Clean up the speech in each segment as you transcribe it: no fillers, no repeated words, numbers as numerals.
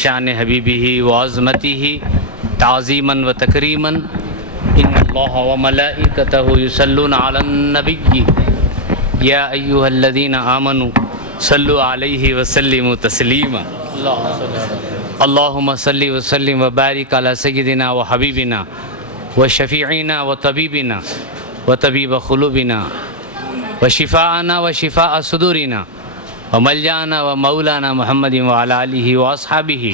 شان حبیبہ وعظمتہ تعظیما وتکریما ان اللہ وملائکتہ یصلون علی النبی یا ایھا الذین آمنوا صلوا علیہ وسلموا تسلیما اللہم صلی وسلم وبارک علی سیدنا وحبیبنا وشفیعنا وطبیبنا وطبیب قلوبنا وشفاءنا وشفاء صدورنا وملجانا ومولانا محمد وعلى آلہ واصحابہ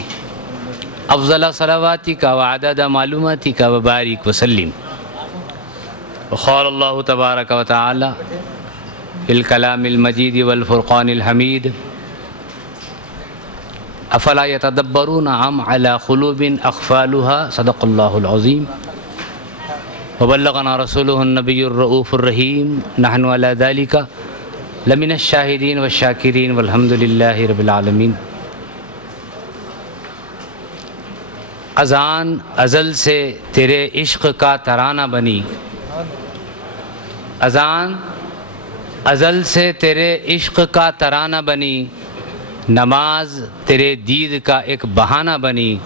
افضل صلواتک وعدد معلوماتک وبارک وسلم وقال اللہ تبارک وتعالی فی الکلام المجید والفرقان الحمید افلا یتدبرون ام علی قلوب اقفالها صدق اللہ العظیم وبلغنا رسولہ النبی الرؤوف الرحیم نحن علی ذلک لمن الشاہدین والشاکرین والحمد للہ رب العالمین۔ اذان ازل سے تیرے عشق کا ترانہ بنی، اذان ازل سے تیرے عشق کا ترانہ بنی، نماز تیرے دید کا ایک بہانہ بنی،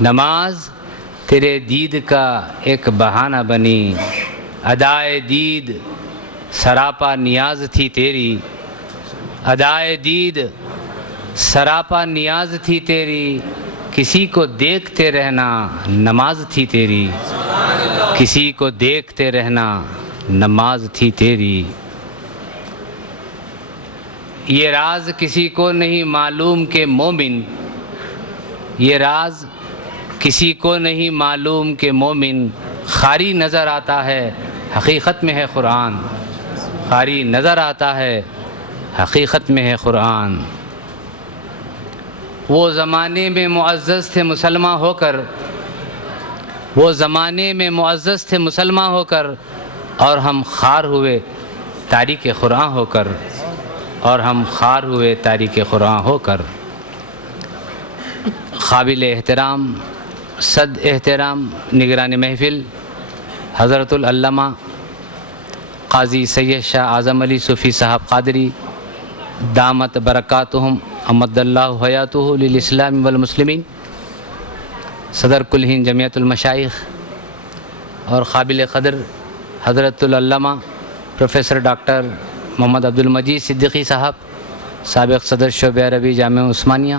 نماز تیرے دید کا ایک بہانہ بنی، ادائے دید سراپا نیاز تھی تیری، ادائے دید سراپا نیاز تھی تیری، کسی کو دیکھتے رہنا نماز تھی تیری، کسی کو دیکھتے رہنا نماز تھی تیری۔ یہ راز کسی کو نہیں معلوم کہ مومن، یہ راز کسی کو نہیں معلوم کہ مومن خاری نظر آتا ہے حقیقت میں ہے قرآن، خاری نظر آتا ہے حقیقت میں ہے قرآن۔ وہ زمانے میں معزز تھے مسلمان ہو کر، وہ زمانے میں معزز تھے مسلمان ہو کر، اور ہم خوار ہوئے تاریک قرآن ہو کر، اور ہم خوار ہوئے تاریک قرآن ہو کر۔ قابل احترام صد احترام نگران محفل حضرت العلامہ قاضی سید شاہ اعظم علی صوفی صاحب قادری دامت برکاتہم امد اللہ حیاتہ للاسلام والمسلمین، صدر کل ہند جمعیت المشائخ، اور قابل قدر حضرت العلامہ پروفیسر ڈاکٹر محمد عبدالمجید صدیقی صاحب سابق صدر شعبہ عربی جامعہ عثمانیہ،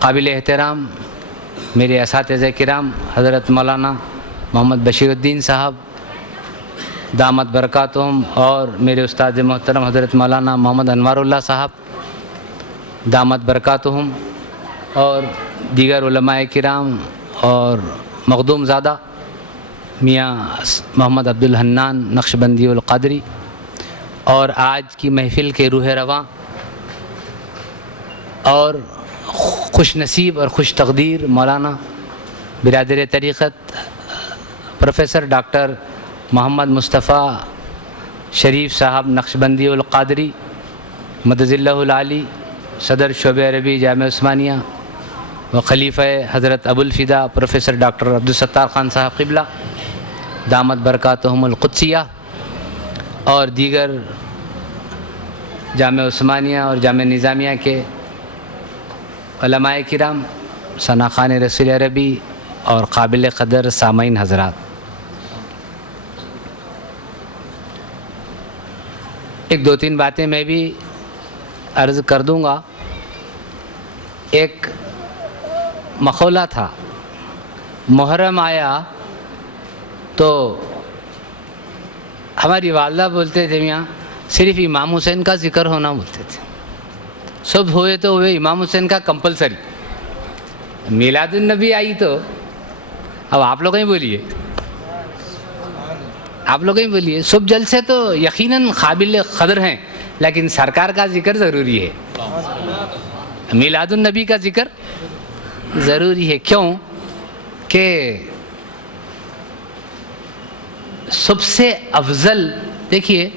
قابل احترام میرے اساتذہ کرام حضرت مولانا محمد بشیر الدین صاحب دامت برکاتہم، اور میرے استاد محترم حضرت مولانا محمد انوار اللہ صاحب دامت برکاتہم، اور دیگر علماء کرام اور مخدوم زادہ میاں محمد عبدالحنان نقشبندی القادری، اور آج کی محفل کے روح رواں اور خوش نصیب اور خوش تقدیر مولانا برادر طریقت پروفیسر ڈاکٹر محمد مصطفیٰ شریف صاحب نقشبندی القادری مدد اللہ العالی صدر شعبہ عربی جامعہ عثمانیہ، و خلیفہ حضرت ابو الفدا پروفیسر ڈاکٹر عبدالستار خان صاحب قبلہ دامت برکاتہم القدسیہ، اور دیگر جامعہ عثمانیہ اور جامعہ نظامیہ کے علماء کرام، ثناخوان رسول عربی، اور قابل قدر سامعین حضرات، ایک دو تین باتیں میں بھی عرض کر دوں گا۔ ایک مقولہ تھا، محرم آیا تو ہماری والدہ بولتے تھے میاں صرف امام حسین کا ذکر ہونا بولتے تھے، صبح ہوئے تو ہوئے امام حسین کا کمپلسری، میلاد النبی آئی تو اب آپ لوگ ہی بولیے، آپ لوگ ہی بولیے، صبح جلسے تو یقیناً قابل قدر ہیں، لیکن سرکار کا ذکر ضروری ہے، میلاد النبی کا ذکر ضروری ہے۔ کیوں کہ سب سے افضل، دیکھیے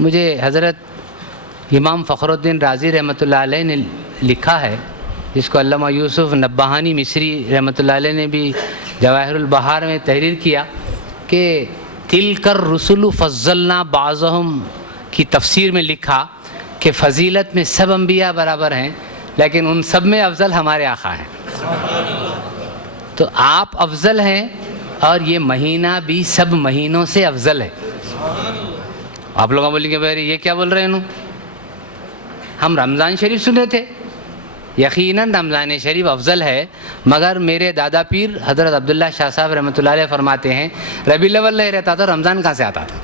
مجھے حضرت امام فخر الدین رازی رحمۃ اللہ علیہ نے لکھا ہے، جس کو علامہ یوسف نبہانی مصری رحمۃ اللہ علیہ نے بھی جواہر البحار میں تحریر کیا کہ تلک الرسل فضلنا بعضهم کی تفسیر میں لکھا کہ فضیلت میں سب انبیاء برابر ہیں، لیکن ان سب میں افضل ہمارے آقا ہیں. تو آپ افضل ہیں اور یہ مہینہ بھی سب مہینوں سے افضل ہے. آپ لوگ بولیں گے بھائی یہ کیا بول رہے ہیں؟ ہم رمضان شریف سنے تھے. یقیناً رمضان شریف افضل ہے، مگر میرے دادا پیر حضرت عبداللہ شاہ صاحب رحمۃ اللہ علیہ فرماتے ہیں ربیع الاول نہیں رہتا تو رمضان کہاں سے آتا تھا؟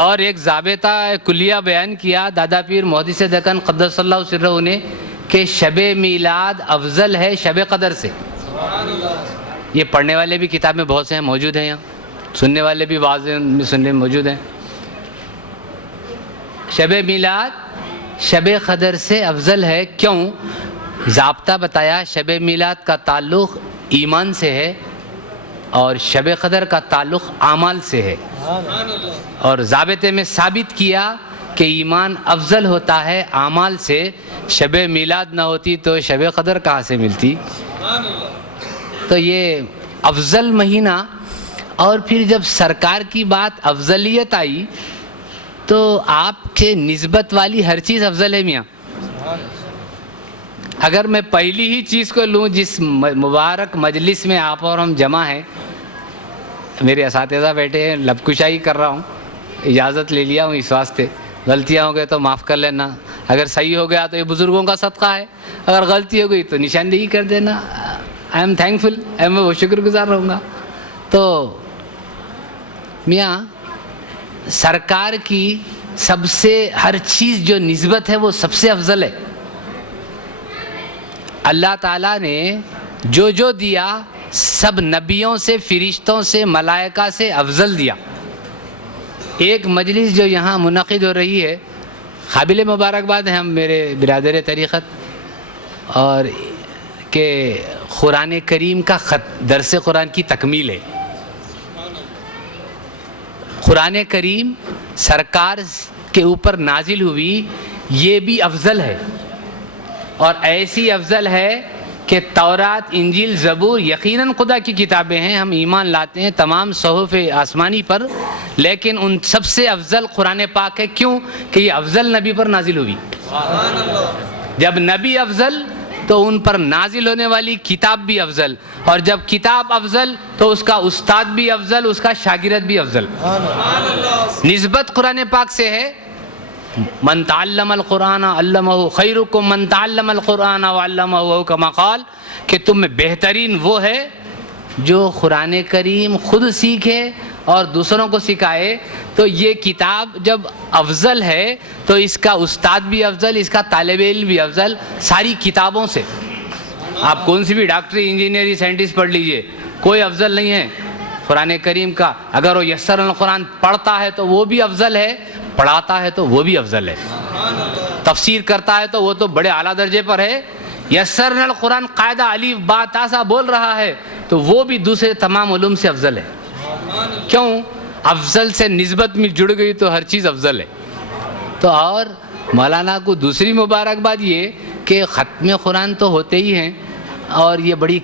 اور ایک ضابطہ کلیہ بیان کیا دادا پیر محدث دکن قدس اللہ سرہ نے کہ شب میلاد افضل ہے شب قدر سے. یہ پڑھنے والے بھی کتاب میں بہت سے ہیں، موجود ہیں، یہاں سننے والے بھی واضح میں سننے میں موجود ہیں. شب میلاد شب قدر سے افضل ہے. کیوں؟ ضابطہ بتایا شب میلاد کا تعلق ایمان سے ہے اور شب قدر کا تعلق اعمال سے ہے. اور ضابطے میں ثابت کیا کہ ایمان افضل ہوتا ہے اعمال سے. شب میلاد نہ ہوتی تو شب قدر کہاں سے ملتی؟ تو یہ افضل مہینہ. اور پھر جب سرکار کی بات افضلیت آئی تو آپ کے نسبت والی ہر چیز افضل ہے میاں. اگر میں پہلی ہی چیز کو لوں جس مبارک مجلس میں آپ اور ہم جمع ہیں، میرے اساتذہ بیٹھے ہیں، لب کشائی کر رہا ہوں، اجازت لے لیا ہوں اس واسطے. غلطیاں ہو گئے تو معاف کر لینا، اگر صحیح ہو گیا تو یہ بزرگوں کا صدقہ ہے، اگر غلطی ہو گئی تو نشاندہی کر دینا. آئی ایم تھینک فل، میں وہ شکر گزار رہوں گا. تو میاں سرکار کی سب سے ہر چیز جو نسبت ہے وہ سب سے افضل ہے. اللہ تعالیٰ نے جو دیا سب نبیوں سے، فرشتوں سے، ملائکہ سے افضل دیا. ایک مجلس جو یہاں منعقد ہو رہی ہے قابل مبارکباد ہے ہم میرے برادر طریقت، اور کہ قرآن کریم کا درس قرآن کی تکمیل ہے. قرآن کریم سرکار کے اوپر نازل ہوئی، یہ بھی افضل ہے. اور ایسی افضل ہے کہ تورات، انجیل، زبور یقیناً خدا کی کتابیں ہیں، ہم ایمان لاتے ہیں تمام صحف آسمانی پر، لیکن ان سب سے افضل قرآن پاک ہے. کیوں؟ کہ یہ افضل نبی پر نازل ہوئی. جب نبی افضل تو ان پر نازل ہونے والی کتاب بھی افضل، اور جب کتاب افضل تو اس کا استاد بھی افضل، اس کا شاگرد بھی افضل. نسبت قرآن پاک سے ہے. من تعلم القرآن علمہ خیرکم من تعلم القرآن وعلمہ کما قال، کہ تم میں بہترین وہ ہے جو قرآن کریم خود سیکھے اور دوسروں کو سکھائے. تو یہ کتاب جب افضل ہے تو اس کا استاد بھی افضل، اس کا طالب علم بھی افضل. ساری کتابوں سے آپ کون سی بھی ڈاکٹری، انجینئرنگ، سائنٹسٹ پڑھ لیجئے، کوئی افضل نہیں ہے قرآن کریم کا. اگر وہ یسر القرآن پڑھتا ہے تو وہ بھی افضل ہے، پڑھاتا ہے تو وہ بھی افضل ہے، تفسیر کرتا ہے تو وہ تو بڑے اعلیٰ درجے پر ہے. یسر القرآن قاعدہ الف با تا سا بول رہا ہے تو وہ بھی دوسرے تمام علوم سے افضل ہے. کیوں؟ افضل سے نسبت میں جڑ گئی تو ہر چیز افضل ہے. تو اور مولانا کو دوسری مبارکباد یہ کہ ختم قرآن تو ہوتے ہی ہیں، اور یہ بڑی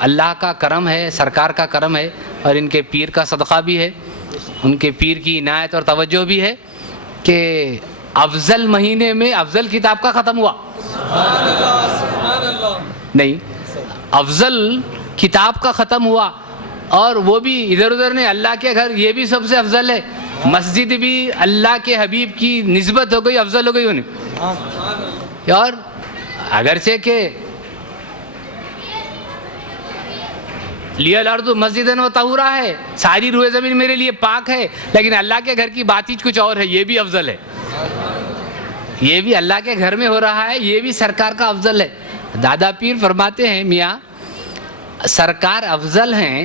اللہ کا کرم ہے، سرکار کا کرم ہے، اور ان کے پیر کا صدقہ بھی ہے، ان کے پیر کی عنایت اور توجہ بھی ہے کہ افضل مہینے میں افضل کتاب کا ختم ہوا. نہیں، افضل کتاب کا ختم ہوا، اور وہ بھی ادھر ادھر نہیں، اللہ کے گھر یہ بھی سب سے افضل ہے. مسجد بھی اللہ کے حبیب کی نسبت ہو گئی، افضل ہو گئی انہیں. اور اگرچہ کہ لیہ الارض مسجدن و طہورا ہے، ساری روئے زمین میرے لیے پاک ہے، لیکن اللہ کے گھر کی بات ہی کچھ اور ہے، یہ بھی افضل ہے. یہ بھی اللہ کے گھر میں ہو رہا ہے، یہ بھی سرکار کا افضل ہے. دادا پیر فرماتے ہیں میاں سرکار افضل ہیں.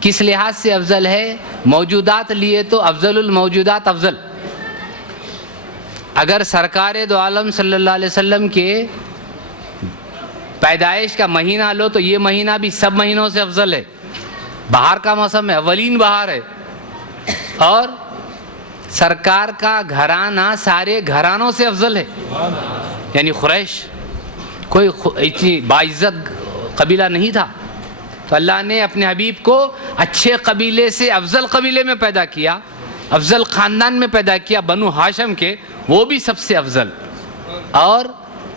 کس لحاظ سے افضل ہے؟ موجودات لیے تو افضل الموجودات افضل. اگر سرکار دو عالم صلی اللہ علیہ وسلم کے پیدائش کا مہینہ لو تو یہ مہینہ بھی سب مہینوں سے افضل ہے. بہار کا موسم ہے، اولین بہار ہے، اور سرکار کا گھرانہ سارے گھرانوں سے افضل ہے. یعنی قریش کوئی اتنی باعزت قبیلہ نہیں تھا، تو اللہ نے اپنے حبیب کو اچھے قبیلے سے افضل قبیلے میں پیدا کیا، افضل خاندان میں پیدا کیا، بنو ہاشم کے، وہ بھی سب سے افضل. اور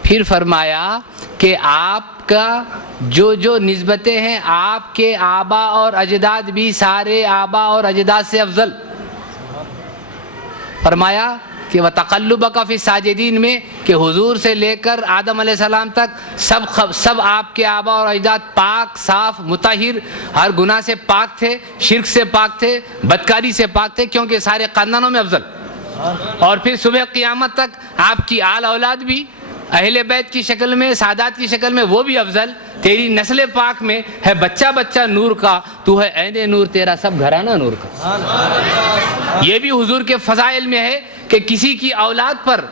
پھر فرمایا کہ آپ کا جو نسبتیں ہیں آپ کے آبا اور اجداد بھی سارے آبا اور اجداد سے افضل. فرمایا کہ وَتَقَلُّبَكَ فِي السَّاجِدِينَ میں کہ حضور سے لے کر آدم علیہ السلام تک سب آپ کے آبا اور اجداد پاک صاف مطہر ہر گناہ سے پاک تھے, شرک سے پاک تھے, بدکاری سے پاک تھے, کیونکہ سارے خاندانوں میں افضل. اور پھر صبح قیامت تک آپ کی آل اولاد بھی اہل بیت کی شکل میں, سادات کی شکل میں, وہ بھی افضل. تیری نسل پاک میں ہے بچہ بچہ نور کا, تو ہے عین نور, تیرا سب گھرانہ نور کا. یہ بھی حضور کے فضائل میں ہے کہ کسی کی اولاد پر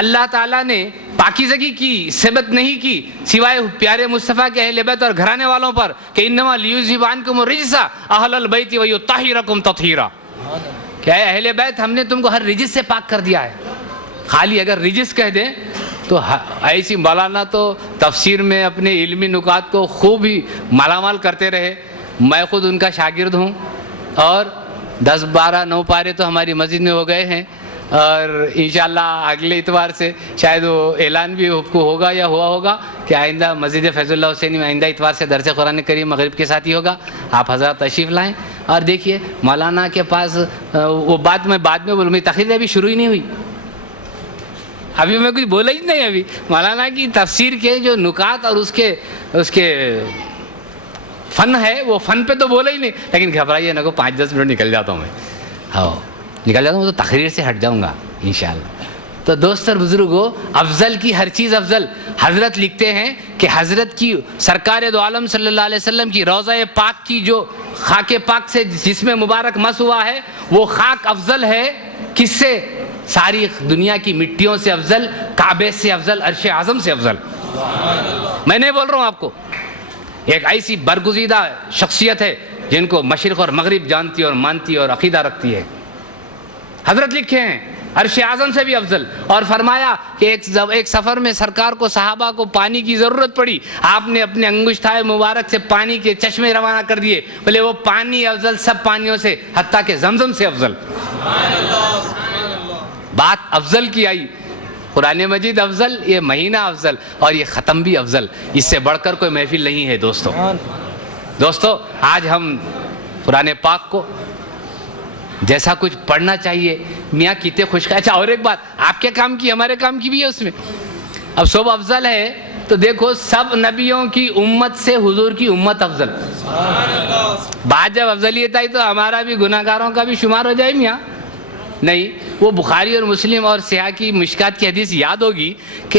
اللہ تعالیٰ نے پاکیزگی کی ثبت نہیں کی سوائے پیارے مصطفیٰ کے اہل بیت اور گھرانے والوں پر کہ انما لیذھب عنکم الرجس اہل البیت ویطہرکم تطہیرا. کہ اے اہل بیت ہم نے تم کو ہر رجس سے پاک کر دیا ہے. خالی اگر رجس کہہ دیں تو ایسی مولانا تو تفسیر میں اپنے علمی نکات کو خوب ہی مالا مال کرتے رہے. میں خود ان کا شاگرد ہوں اور 10-12-9 پارے تو ہماری مسجد میں ہو گئے ہیں, اور انشاءاللہ اگلے اتوار سے شاید وہ اعلان بھی ہوگا یا ہوا ہوگا کہ آئندہ مسجد فیض اللہ حسینی میں آئندہ اتوار سے درس قرآن کریم مغرب کے ساتھ ہی ہوگا. آپ حضرات تشریف لائیں. اور دیکھیے مولانا کے پاس وہ بعد میں بولوں, میری تقریر ابھی شروع ہی نہیں ہوئی, ابھی میں کچھ بولا ہی نہیں. ابھی مولانا کی تفسیر کے جو نکات اور اس کے فن ہے, وہ فن پہ تو بولا ہی نہیں. لیکن گھبرائیے نہ کو 5-10 منٹ نکل جاتا ہوں میں, ہاں نکل جاتا ہوں, تو تقریر سے ہٹ جاؤں گا انشاءاللہ. تو دوست اور بزرگوں, افضل کی ہر چیز افضل. حضرت لکھتے ہیں کہ حضرت کی سرکار دو عالم صلی اللہ علیہ وسلم کی روضہ پاک کی جو خاک پاک سے جس میں مبارک مس ہوا ہے, وہ خاک افضل ہے. کس سے؟ ساری دنیا کی مٹیوں سے افضل, کعبے سے افضل, عرش اعظم سے افضل. میں نہیں بول رہا ہوں آپ کو, ایک ایسی برگزیدہ شخصیت ہے جن کو مشرق اور مغرب جانتی اور مانتی اور عقیدہ رکھتی ہے. حضرت لکھے ہیں عرش اعظم سے بھی افضل. اور فرمایا کہ ایک سفر میں سرکار کو صحابہ کو پانی کی ضرورت پڑی, آپ نے اپنے انگشتائے مبارک سے پانی کے چشمے روانہ کر دیے. بولے وہ پانی افضل سب پانیوں سے, حتیٰ کہ زمزم سے افضل. بات افضل کی آئی, قرآن مجید افضل, یہ مہینہ افضل, اور یہ ختم بھی افضل. اس سے بڑھ کر کوئی محفل نہیں ہے دوستو. آج ہم قرآن پاک کو جیسا کچھ پڑھنا چاہیے. میاں کتنے خوش. اچھا اور ایک بات, آپ کے کام کی ہمارے کام کی بھی ہے اس میں. اب سب افضل ہے تو دیکھو سب نبیوں کی امت سے حضور کی امت افضل. بات جب افضلیت آئی تو ہمارا بھی گناہ گاروں کا بھی شمار ہو جائے میاں. نہیں, وہ بخاری اور مسلم اور سیاہ کی مشکات کی حدیث یاد ہوگی کہ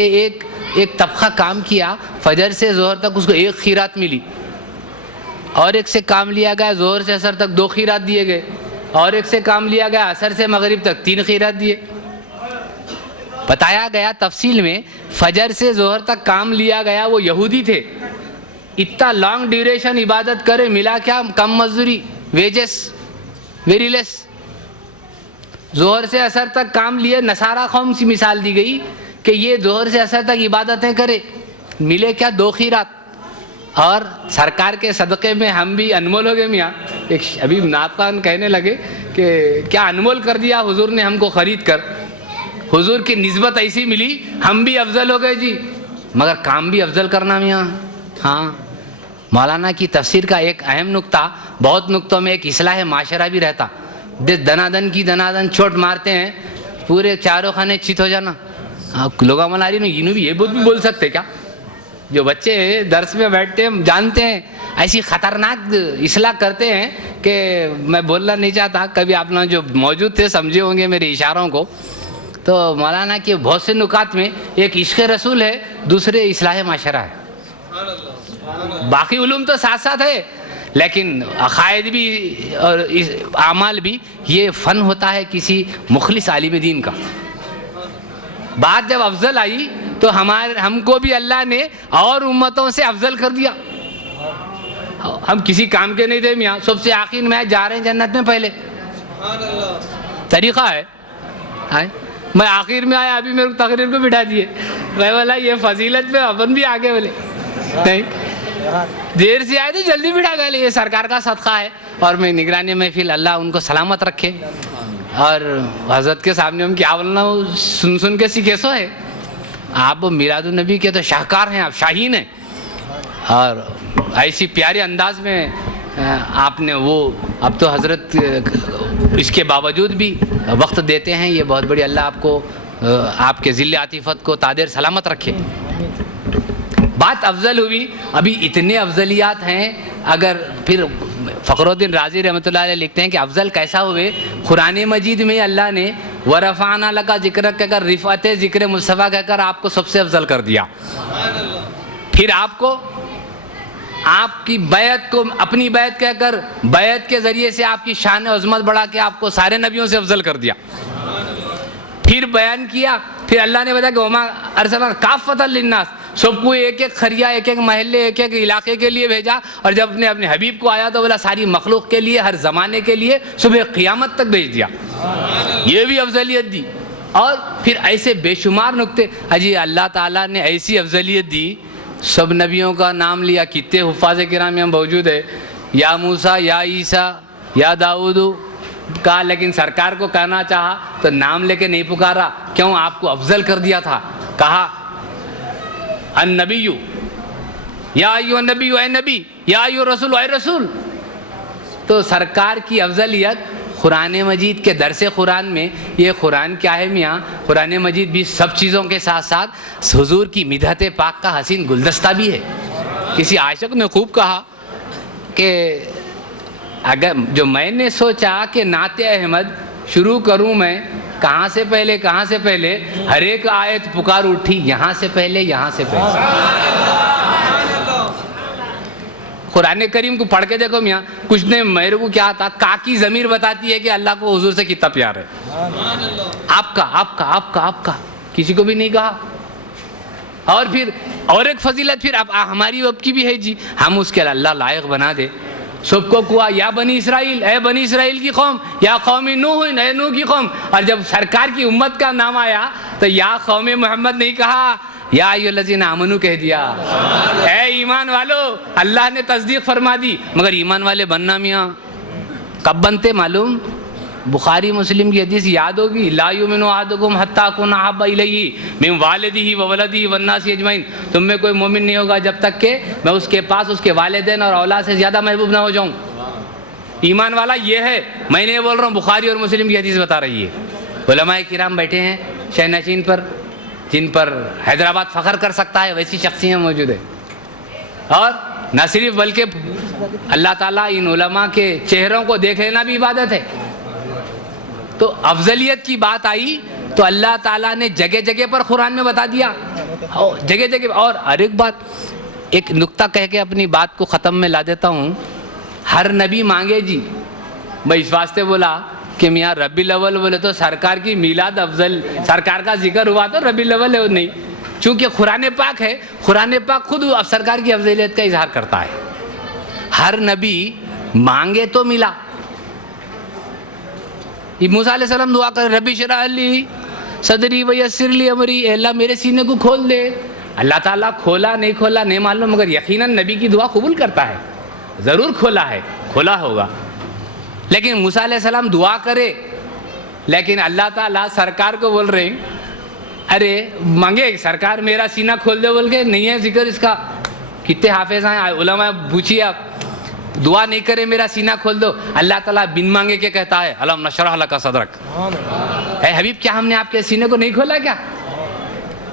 ایک طبقہ کام کیا, فجر سے ظہر تک اس کو 1 خیرات ملی, اور ایک سے کام لیا گیا ظہر سے عصر تک 2 خیرات دیے گئے, اور ایک سے کام لیا گیا عصر سے مغرب تک 3 خیرات دیے. بتایا گیا تفصیل میں, فجر سے ظہر تک کام لیا گیا, وہ یہودی تھے, اتنا لانگ ڈیوریشن عبادت کرے, ملا کیا؟ کم مزدوری, ویجز ویری لیس. ظہر سے عصر تک کام لیے, نصارہ قوم کی مثال دی گئی کہ یہ ظہر سے عصر تک عبادتیں کرے, ملے کیا؟ 2 خیرات. اور سرکار کے صدقے میں ہم بھی انمول ہو گئے میاں. ابھی نعت خوان کہنے لگے کہ کیا انمول کر دیا حضور نے ہم کو خرید کر. حضور کی نسبت ایسی ملی, ہم بھی افضل ہو گئے جی, مگر کام بھی افضل کرنا میاں. ہاں, مولانا کی تفسیر کا ایک اہم نقطہ, بہت نقطوں میں ایک اصلاح معاشرہ بھی رہتا. دنادن کی دنادن چھوٹ مارتے ہیں, پورے چاروں خانے چت ہو جانا. لوگا ملاری نے یہ بھی بول سکتے کیا؟ جو بچے درس میں بیٹھتے ہیں جانتے ہیں, ایسی خطرناک اصلاح کرتے ہیں کہ میں بولنا نہیں چاہتا. کبھی آپ لوگ جو موجود تھے سمجھے ہوں گے میرے اشاروں کو. تو مولانا کے بہت سے نکات میں ایک عشق رسول ہے, دوسرے اصلاح معاشرہ ہے. باقی علوم تو ساتھ ساتھ ہے, لیکن عقائد بھی اور اعمال بھی, یہ فن ہوتا ہے کسی مخلص عالم دین کا. بات جب افضل آئی تو ہم کو بھی اللہ نے اور امتوں سے افضل کر دیا. ہم کسی کام کے نہیں تھے میاں, سب سے آخر میں جا رہے ہیں جنت میں پہلے. طریقہ ہے. میں آخر میں آیا, ابھی میرے کو تقریر پہ بٹھا دیے. میں بولا یہ فضیلت پہ اپن بھی آگے بولے نہیں, دیر سے آئے تو جلدی بٹھا گئے. یہ سرکار کا صدقہ ہے, اور میں نگرانی محفل, اللہ ان کو سلامت رکھے. اور حضرت کے سامنے ہم کیا بولنا, سن کے سیکھے سو ہے. آپ میلاد النبی کے تو شاہکار ہیں، آپ شاہین ہیں، اور ایسی پیارے انداز میں آپ نے وہ، اب تو حضرت اس کے باوجود بھی وقت دیتے ہیں، یہ بہت بڑی، اللہ آپ کو آپ کے ذل عاطفت کو تادیر سلامت رکھے۔ بات افضل ہوئی، ابھی اتنے افضلیات ہیں، اگر پھر فخر الدین رازی رحمۃ اللہ علیہ لکھتے ہیں کہ افضل کیسا ہوئے، قرآن مجید میں اللہ نے وَرَفَعْنَا لَكَ ذِكْرَكَ کہہ کر، رفعت ذکر مصطفیٰ کہہ کر آپ کو سب سے افضل کر دیا۔ پھر آپ کو آپ کی بیعت کو اپنی بیعت کہہ کر، بیعت کے ذریعے سے آپ کی شان عظمت بڑھا کے آپ کو سارے نبیوں سے افضل کر دیا۔ پھر بیان کیا، پھر اللہ نے بتایا کہ وَمَا أَرْسَلْنَا كَافَّةً لِلنَّاسِ، سب کو ایک ایک خریہ، ایک ایک محلے، ایک ایک علاقے کے لیے بھیجا، اور جب نے اپنے حبیب کو آیا تو بولا ساری مخلوق کے لیے، ہر زمانے کے لیے، صبح قیامت تک بھیج دیا۔ یہ بھی افضلیت دی، اور پھر ایسے بے شمار نکتے۔ اجی اللہ تعالیٰ نے ایسی افضلیت دی، سب نبیوں کا نام لیا، کتنے حفاظ کرام میں موجود ہے، یا موسیٰ، یا عیسیٰ، یا داؤد کہا، لیکن سرکار کو کہنا چاہا تو نام لے کے نہیں پکارا، کیوں؟ آپ کو افضل کر دیا تھا، کہا النبی، یا ایھا النبی، اے نبی، یا ایھا الرسول، اے رسول۔ تو سرکار کی افضلیت قرآن مجید کے درس قرآن میں، یہ قرآن کیا ہے میاں، قرآن مجید بھی سب چیزوں کے ساتھ ساتھ حضور کی مدحت پاک کا حسین گلدستہ بھی ہے۔ کسی عاشق نے خوب کہا کہ اگر جو میں نے سوچا کہ نعت احمد شروع کروں میں کہاں سے پہلے، ہر ایک آیت پکار اٹھی یہاں سے پہلے۔ قرآن کریم کو پڑھ کے دیکھو میاں، کچھ نے میرے کو کیا تھا، کاکی ضمیر بتاتی ہے کہ اللہ کو حضور سے کتنا پیار ہے۔ آپ کا کسی کو بھی نہیں کہا۔ اور پھر اور ایک فضیلت پھر اب ہماری اب کی بھی ہے جی، ہم اس کے اللہ لائق بنا دے۔ سب کو کہا یا بنی اسرائیل، اے بنی اسرائیل کی قوم، یا قوم نوح، اے نوح کی قوم۔ اور جب سرکار کی امت کا نام آیا تو یا قوم محمد نہیں کہا، یا ایھا الذین آمنوا کہہ دیا، اے ایمان والو۔ اللہ نے تصدیق فرما دی، مگر ایمان والے بننا میاں کب بنتے معلوم؟ بخاری مسلم کی حدیث یاد ہوگی، لا یؤمن احدکم حتی اکون احب الیہ من والدہ وولدہ والناس اجمعین، تم میں کوئی مومن نہیں ہوگا جب تک کہ میں اس کے پاس اس کے والدین اور اولاد سے زیادہ محبوب نہ ہو جاؤں۔ ایمان والا یہ ہے، میں نہیں بول رہا ہوں، بخاری اور مسلم کی حدیث بتا رہی ہے۔ علماء کرام بیٹھے ہیں شہنشین پر، جن پر حیدرآباد فخر کر سکتا ہے، ویسی شخصیاں موجود ہیں۔ اور نہ صرف بلکہ اللہ تعالیٰ ان علماء کے چہروں کو دیکھ لینا بھی عبادت ہے۔ تو افضلیت کی بات آئی تو اللہ تعالیٰ نے جگہ جگہ پر قرآن میں بتا دیا، جگہ جگہ۔ اور ایک بات، ایک نکتہ کہہ کے اپنی بات کو ختم میں لا دیتا ہوں۔ ہر نبی مانگے جی، میں اس واسطے بولا کہ میاں ربیع الاول بولے تو سرکار کی میلاد افضل، سرکار کا ذکر ہوا تو ربیع الاول ہے نہیں، چونکہ قرآن پاک ہے، قرآن پاک خود سرکار کی افضلیت کا اظہار کرتا ہے۔ ہر نبی مانگے تو ملا۔ موسیٰ علیہ السلام دعا کر، ربی اشرح لی صدری ویسر لی امری، اے اللہ میرے سینے کو کھول دے۔ اللہ تعالیٰ کھولا نہیں معلوم، مگر یقیناً نبی کی دعا قبول کرتا ہے، ضرور کھولا ہے، کھولا ہوگا۔ لیکن موسیٰ علیہ السلام دعا کرے، لیکن اللہ تعالیٰ سرکار کو بول رہے ہیں، ارے مانگے سرکار میرا سینہ کھول دے، بول کے نہیں ہے ذکر اس کا۔ کتنے حافظ ہیں علماء، پوچھیے آپ، دعا نہیں کرے میرا سینہ کھول دو، اللہ تعالیٰ بن مانگے کے کہتا ہے الم نشرح لک صدرک۔ اے حبیب کیا ہم نے آپ کے سینے کو نہیں کھولا کیا؟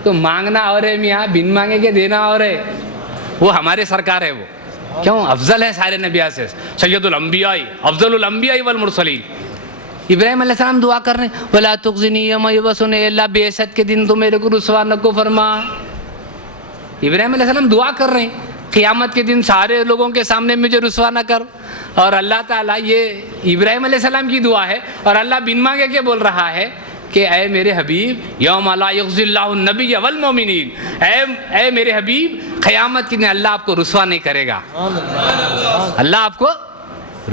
تو مانگنا اور ہے میاں، بن مانگے کے دینا اور ہے۔ وہ ہمارے سرکار ہے، وہ کیوں افضل ہے سارے نبیوں سے، سید الانبیاء، افضل الانبیاء والمرسلین۔ ابراہیم علیہ السلام دعا کر رہے ہیں، وَلَا تُخْزِنِي یَوْمَ یُبْعَثُونَ، اے اللہ بے عزت کے دن تو میرے کو رسوا نہ کو فرما۔ ابراہیم علیہ السلام دعا کر رہے ہیں، قیامت کے دن سارے لوگوں کے سامنے مجھے رسوا نہ کر۔ اور اللہ تعالیٰ، یہ ابراہیم علیہ السلام کی دعا ہے، اور اللہ بن مانگے کے بول رہا ہے کہ اے میرے حبیب یوم لا یخزی اللہ النبی والمومنین، اے میرے حبیب قیامت کے دن اللہ آپ کو رسوا نہیں کرے گا، اللہ آپ کو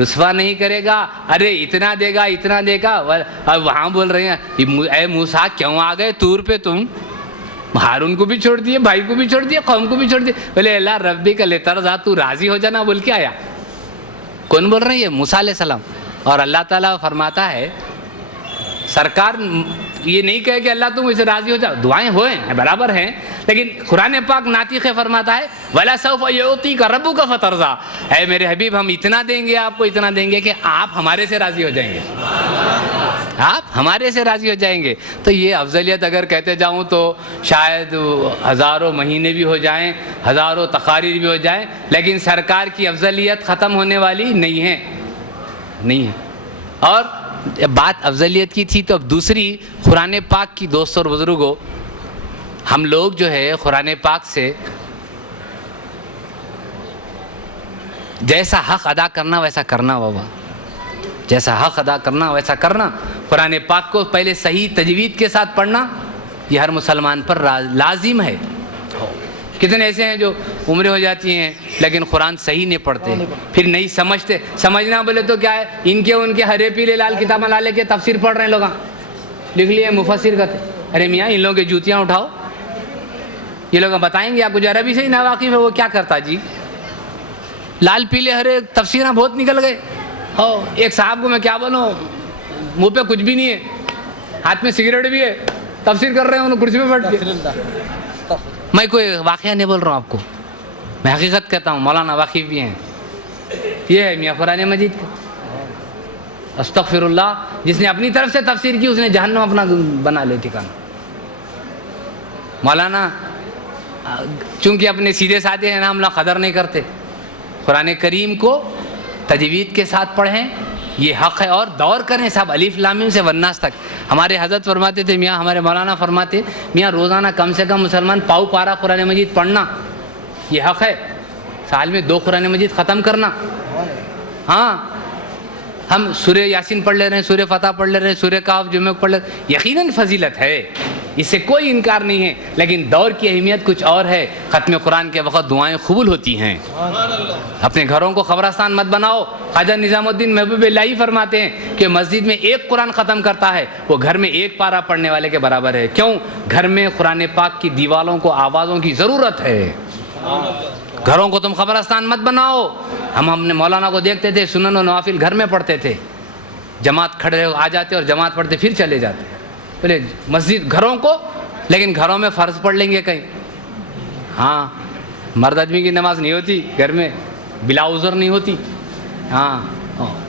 رسوا نہیں کرے گا۔ ارے اتنا دے گا، اتنا دے گا۔ اور وہاں بول رہے ہیں اے موسیٰ کیوں آ گئے طور پہ تم؟ ہارون کو بھی چھوڑ دیے، بھائی کو بھی چھوڑ دیے، قوم کو بھی چھوڑ دیے۔ بولے اللہ ربی کا لترضا، تو راضی ہو جانا بول کے آیا۔ کون بول رہے ہیں؟ یہ موسیٰ علیہ السلام۔ اور اللہ تعالیٰ فرماتا ہے سرکار یہ نہیں کہے کہ اللہ تم اسے راضی ہو جاؤ، دعائیں ہوئے ہیں برابر ہیں، لیکن قرآن پاک ناطق فرماتا ہے وَلَا سَوْفَ يُعْطِيكَ رَبُّكَ فَتَرْضَىٰ، اے میرے حبیب ہم اتنا دیں گے آپ کو، اتنا دیں گے کہ آپ ہمارے سے راضی ہو جائیں گے، آپ ہمارے سے راضی ہو جائیں گے۔ تو یہ افضلیت اگر کہتے جاؤں تو شاید ہزاروں مہینے بھی ہو جائیں، ہزاروں تقاریر بھی ہو جائیں، لیکن سرکار کی افضلیت ختم ہونے والی نہیں ہے، نہیں ہے۔ اور بات افضلیت کی تھی، تو اب دوسری قرآن پاک کی دوستوں اور بزرگوں، ہم لوگ جو ہے قرآن پاک سے جیسا حق ادا کرنا ویسا کرنا، بابا جیسا حق ادا کرنا ویسا کرنا۔ قرآن پاک کو پہلے صحیح تجوید کے ساتھ پڑھنا یہ ہر مسلمان پر لازم ہے۔ کتنے ایسے ہیں جو عمریں ہو جاتی ہیں لیکن قرآن صحیح نہیں پڑھتے، پھر نہیں سمجھتے۔ سمجھنا بولے تو کیا ہے، ان کے ہرے پیلے لال کتابیں لا لے کے تفسیر پڑھ رہے ہیں، لوگ لکھ لیے مفسر کہتے، ارے میاں ان لوگوں کی جوتیاں اٹھاؤ، یہ لوگ بتائیں گے آپ کو جو عربی سے ہی ناواقف ہے وہ کیا کرتا جی، لال پیلے ہرے تفسیراں بہت نکل گئے۔ ایک صاحب کو میں کیا بولوں، منہ پہ کچھ بھی نہیں ہے، ہاتھ میں سگریٹ بھی ہے، تفسیر کر رہے ہیں انہوں کرسی پہ بیٹھ کے۔ میں کوئی واقعہ نہیں بول رہا ہوں آپ کو، میں حقیقت کہتا ہوں، مولانا واقف بھی ہیں۔ یہ ہے میاں قرآن مجید کا، استغفر اللہ، جس نے اپنی طرف سے تفسیر کی اس نے جہنم اپنا بنا لے ٹھکانا۔ مولانا چونکہ اپنے سیدھے سادھے ہیں نا، ہم لوگ قدر نہیں کرتے، قرآن کریم کو تجوید کے ساتھ پڑھیں، یہ حق ہے، اور دور کریں سب الف لام میم سے والناس تک۔ ہمارے حضرت فرماتے تھے، میاں ہمارے مولانا فرماتے، میاں روزانہ کم سے کم مسلمان پاؤ پارا قرآن مجید پڑھنا یہ حق ہے، سال میں 2 قرآن مجید ختم کرنا۔ ہاں ہم سورہ یاسین پڑھ لے رہے ہیں، سورہ فتح پڑھ لے رہے ہیں، سورہ کہف جمعہ پڑھ لے رہے ہیں، یقیناً فضیلت ہے، اس سے کوئی انکار نہیں ہے، لیکن دور کی اہمیت کچھ اور ہے۔ ختم قرآن کے وقت دعائیں قبول ہوتی ہیں۔ اپنے گھروں کو قبرستان مت بناؤ۔ خواجہ نظام الدین محبوب اللہ فرماتے ہیں کہ مسجد میں 1 قرآن ختم کرتا ہے وہ گھر میں 1 پارہ پڑھنے والے کے برابر ہے۔ کیوں؟ گھر میں قرآن پاک کی دیواروں کو آوازوں کی ضرورت ہے۔ گھروں کو تم قبرستان مت بناؤ۔ ہم اپنے مولانا کو دیکھتے تھے، سنن و نوافل گھر میں پڑھتے تھے، جماعت کھڑے آ جاتے اور جماعت پڑھتے پھر چلے جاتے۔ بولے مسجد گھروں کو، لیکن گھروں میں فرض پڑھ لیں گے کہیں، ہاں مرد آدمی کی نماز نہیں ہوتی گھر میں، بلا عذر نہیں ہوتی، ہاں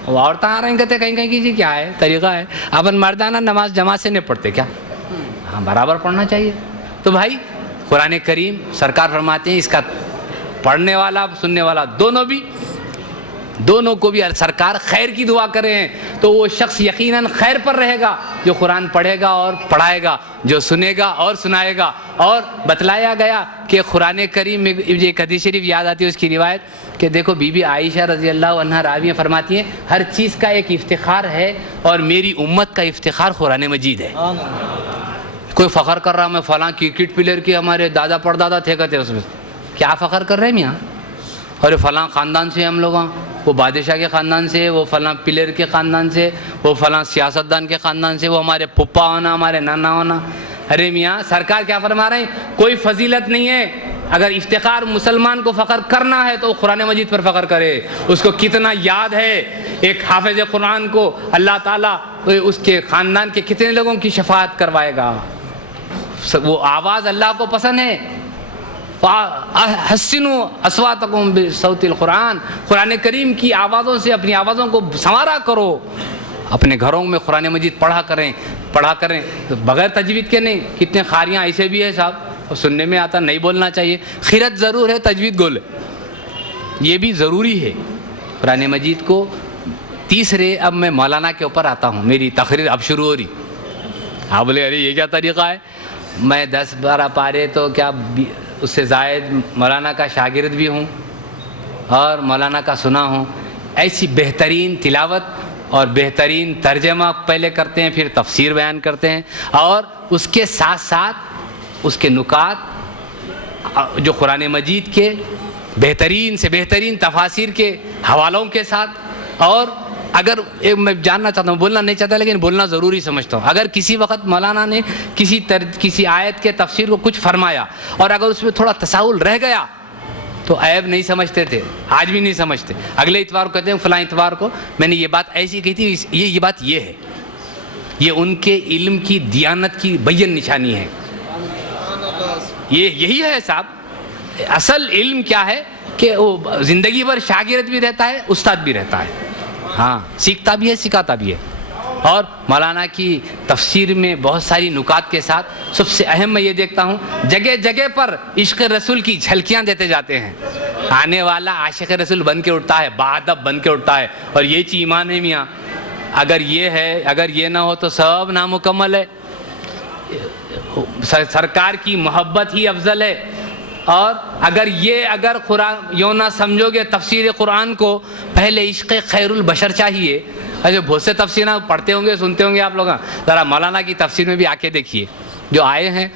وہ عورتیں آ رہے ہیں کہتے کہیں کہیں جی کیا ہے طریقہ ہے، اپن مردانہ نماز جماعت سے نہیں پڑھتے کیا؟ ہاں برابر پڑھنا چاہیے۔ تو بھائی قرآن کریم سرکار فرماتے ہیں اس کا پڑھنے والا سننے والا دونوں کو بھی سرکار خیر کی دعا کرے ہیں، تو وہ شخص یقیناً خیر پر رہے گا جو قرآن پڑھے گا اور پڑھائے گا، جو سنے گا اور سنائے گا۔ اور بتلایا گیا کہ قرآن کریم میں ایک حدیث شریف یاد آتی ہے، اس کی روایت کہ دیکھو بی بی عائشہ رضی اللہ عنہا راویہ فرماتی ہیں ہر چیز کا ایک افتخار ہے اور میری امت کا افتخار قرآن مجید ہے۔ کوئی فخر کر رہا میں فلاں کرکٹ پلیئر کی ہمارے دادا پردادا تھے کہتے اس میں، کیا فخر کر رہے ہیں میاں؟ اور فلاں خاندان سے ہم لوگ، وہ بادشاہ کے خاندان سے، وہ فلاں پلیئر کے خاندان سے، وہ فلاں سیاستدان کے خاندان سے، وہ ہمارے پھپھا ہونا ہمارے نانا ہونا۔ ارے میاں سرکار کیا فرما رہے ہیں؟ کوئی فضیلت نہیں ہے، اگر افتخار مسلمان کو فخر کرنا ہے تو قرآن مجید پر فخر کرے۔ اس کو کتنا یاد ہے ایک حافظ قرآن کو اللہ تعالیٰ اس کے خاندان کے کتنے لوگوں کی شفاعت کروائے گا۔ وہ آواز اللہ کو پسند ہے، حسنوا اصواتکم بصوت القرآن، قرآن کریم کی آوازوں سے اپنی آوازوں کو سنوارا کرو۔ اپنے گھروں میں قرآن مجید پڑھا کریں بغیر تجوید کے نہیں۔ کتنے قاریاں ایسے بھی ہیں صاحب، اور سننے میں آتا نہیں بولنا چاہیے، خیرت ضرور ہے تجوید گول یہ بھی ضروری ہے قرآن مجید کو۔ تیسرے اب میں مولانا کے اوپر آتا ہوں، میری تقریر اب شروع ہو رہی۔ آپ بولے ارے یہ کیا طریقہ ہے؟ میں 10-12 پارے تو کیا اس سے زائد مولانا کا شاگرد بھی ہوں اور مولانا کا سنا ہوں۔ ایسی بہترین تلاوت اور بہترین ترجمہ پہلے کرتے ہیں، پھر تفسیر بیان کرتے ہیں، اور اس کے ساتھ ساتھ اس کے نکات جو قرآن مجید کے بہترین سے بہترین تفاسیر کے حوالوں کے ساتھ۔ اور اگر میں جاننا چاہتا ہوں، بولنا نہیں چاہتا لیکن بولنا ضروری سمجھتا ہوں، اگر کسی وقت مولانا نے کسی آیت کے تفسیر کو کچھ فرمایا اور اگر اس میں تھوڑا تساہل رہ گیا تو عیب نہیں سمجھتے تھے، آج بھی نہیں سمجھتے۔ اگلے اتوار کو کہتے ہیں فلاں اتوار کو میں نے یہ بات ایسی کہی تھی، یہ بات یہ ہے، یہ ان کے علم کی دیانت کی بین نشانی ہے. یہی ہے صاحب. اصل علم کیا ہے کہ وہ زندگی بھر شاگرد بھی رہتا ہے، استاد بھی رہتا ہے. ہاں، سیکھتا بھی ہے، سکھاتا بھی ہے. اور مولانا کی تفسیر میں بہت ساری نکات کے ساتھ سب سے اہم میں یہ دیکھتا ہوں، جگہ جگہ پر عشق رسول کی جھلکیاں دیتے جاتے ہیں. آنے والا عاشق رسول بن کے اٹھتا ہے، باادب بن کے اٹھتا ہے. اور یہ چیز ایمان ہے میاں. اگر یہ نہ ہو تو سب نامکمل ہے. سرکار کی محبت ہی افضل ہے. اور اگر قرآن یوں نہ سمجھو گے تفسیر قرآن کو، پہلے عشق خیر البشر چاہیے. اچھا، بہت سے تفسیر پڑھتے ہوں گے، سنتے ہوں گے آپ لوگ. ذرا مولانا کی تفسیر میں بھی آ کے دیکھیے. جو آئے ہیں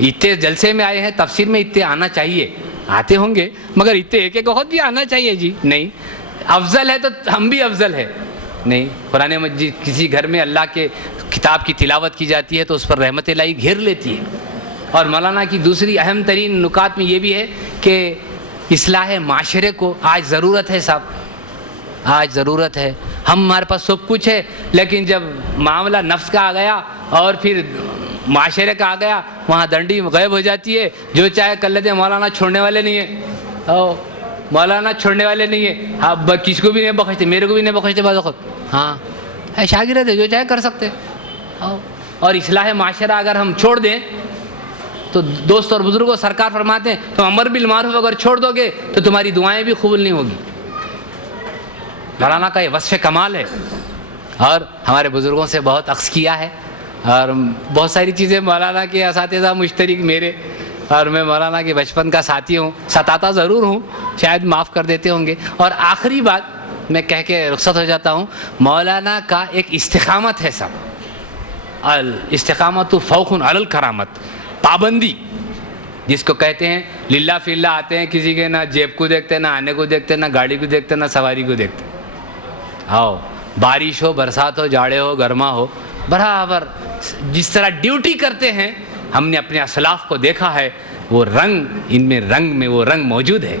اتنے جلسے میں آئے ہیں، تفسیر میں اتنے آنا چاہیے. آتے ہوں گے مگر اتنے ایک وقت بھی آنا چاہیے جی. نہیں، افضل ہے تو ہم بھی افضل ہے. نہیں، قرآن مجید کسی گھر میں اللہ کے کتاب کی تلاوت کی جاتی ہے تو اس پر رحمت الہی گھیر لیتی ہے. اور مولانا کی دوسری اہم ترین نکات میں یہ بھی ہے کہ اصلاح معاشرے کو آج ضرورت ہے صاحب. آج ضرورت ہے. ہمارے پاس سب کچھ ہے، لیکن جب معاملہ نفس کا آ گیا اور پھر معاشرے کا آ گیا، وہاں ڈنڈی غائب ہو جاتی ہے. جو چاہے کر لیتے ہیں. مولانا چھوڑنے والے نہیں ہیں. مولانا چھوڑنے والے نہیں ہیں. اب کس کو بھی نہیں بخشتے، میرے کو بھی نہیں بخشتے بعض وقت. ہاں، شاگرد ہے، جو چاہے کر سکتے. اور اصلاح معاشرہ اگر ہم چھوڑ دیں تو دوست اور بزرگوں سرکار فرماتے ہیں تم امر بالمعروف اگر چھوڑ دو گے تو تمہاری دعائیں بھی قبول نہیں ہوگی. مولانا کا یہ وصف کمال ہے. اور ہمارے بزرگوں سے بہت اخذ کیا ہے. اور بہت ساری چیزیں مولانا کے اساتذہ مشترک میرے، اور میں مولانا کے بچپن کا ساتھی ہوں. ستاتا ضرور ہوں، شاید معاف کر دیتے ہوں گے. اور آخری بات میں کہہ کے رخصت ہو جاتا ہوں، مولانا کا ایک استقامت ہے سب. الاستقامت فوق علی الکرامت. پابندی جس کو کہتے ہیں. للہ فی اللہ آتے ہیں، کسی کے نہ جیب کو دیکھتے، نہ آنے کو دیکھتے، نہ گاڑی کو دیکھتے، نہ سواری کو دیکھتے. آؤ، بارش ہو، برسات ہو، جاڑے ہو، گرما ہو، برابر جس طرح ڈیوٹی کرتے ہیں. ہم نے اپنے اسلاف کو دیکھا ہے، وہ رنگ میں وہ رنگ موجود ہے.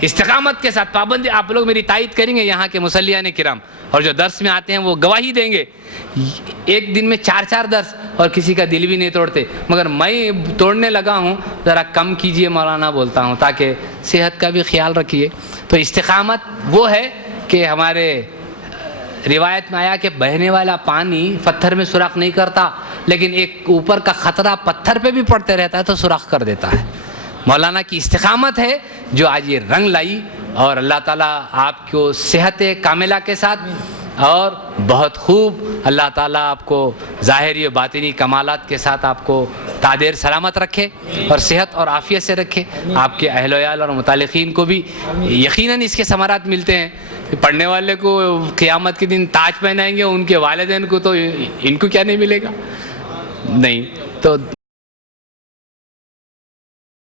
استقامت کے ساتھ پابندی. آپ لوگ میری تائید کریں گے، یہاں کے مصلیان کرام اور جو درس میں آتے ہیں وہ گواہی دیں گے. ایک دن میں 4 درس، اور کسی کا دل بھی نہیں توڑتے. مگر میں توڑنے لگا ہوں. ذرا کم کیجئے مولانا بولتا ہوں، تاکہ صحت کا بھی خیال رکھیے. تو استقامت وہ ہے کہ ہمارے روایت میں آیا کہ بہنے والا پانی پتھر میں سوراخ نہیں کرتا، لیکن ایک اوپر کا خطرہ پتھر پہ بھی پڑتے رہتا ہے تو سوراخ کر دیتا ہے. مولانا کی استقامت ہے جو آج یہ رنگ لائی. اور اللہ تعالیٰ آپ کو صحت کاملہ کے ساتھ اور بہت خوب اللہ تعالیٰ آپ کو ظاہری و باطنی کمالات کے ساتھ آپ کو تعدیر سلامت رکھے اور صحت اور عافیت سے رکھے. آپ کے اہل ویال اور متعلقین کو بھی یقیناً اس کے ثمرات ملتے ہیں. پڑھنے والے کو قیامت کے دن تاج پہنائیں گے، ان کے والدین کو تو ان کو کیا نہیں ملے گا. نہیں تو